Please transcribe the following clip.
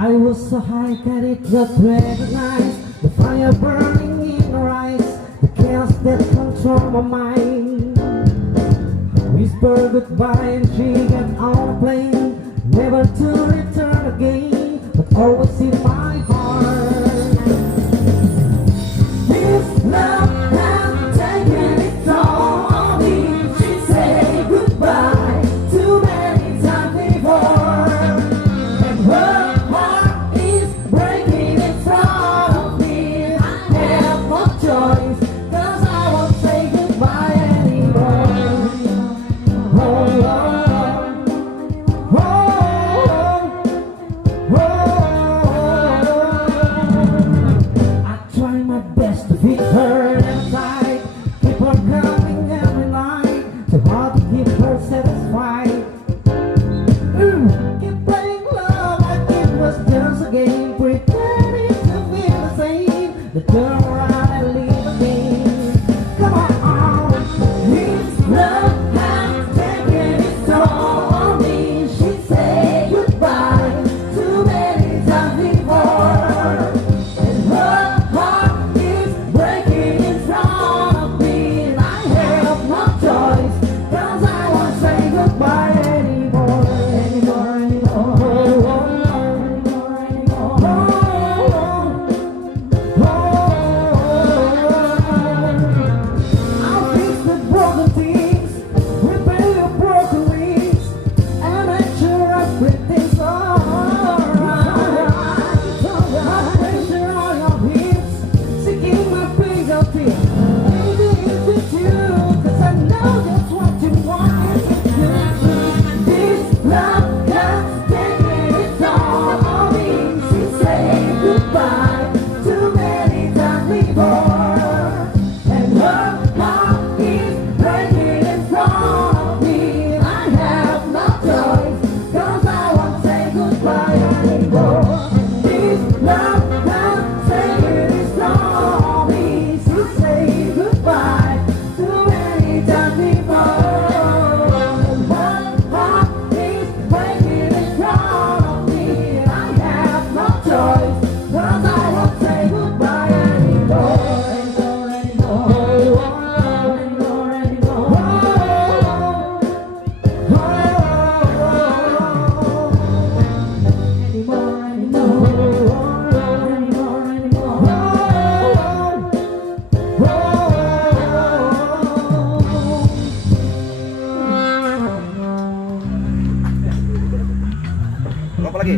I was so high that it could recognize the fire burning in her eyes, the chaos that controlled my mind. Whispered goodbye and she got on a plane, never to return again, but always in my heart. This love has taken its toll on me. She said goodbye too many times before, and her heart is breaking in front of me. I have no choice, 'cause I won't say goodbye anymore. Oh, oh, oh, oh. I try my best to fit her inside, keep her coming every night, too hard to keep her satisfied. Keep playing love like it was just a game, pretending to feel the same, then turn around and leave again. Come on, this love has taken its toll on me. She said goodbye too many times before, and her heart is breaking in front of me. And I have no choice, 'cause I won't say goodbye anymore, anymore, anymore. Oh, anymore, anymore. I'll fix the broken things, repair your broken wings, and make sure everything's alright. My pressure on your hips, seeking my fingertips. Maybe it's you, 'cause I know that's what you want. This love has taken its toll on me. She said goodbye too many times before, and her heart is breaking in front of me. I have no choice, 'cause I won't say goodbye anymore. This love has taken its toll on me. She said goodbye too many times before, and her heart is breaking in front of me. I have no choice, 'cause I won't say goodbye anymore, anymore, anymore. Anymore, anymore. Anymore, anymore. Apa lagi?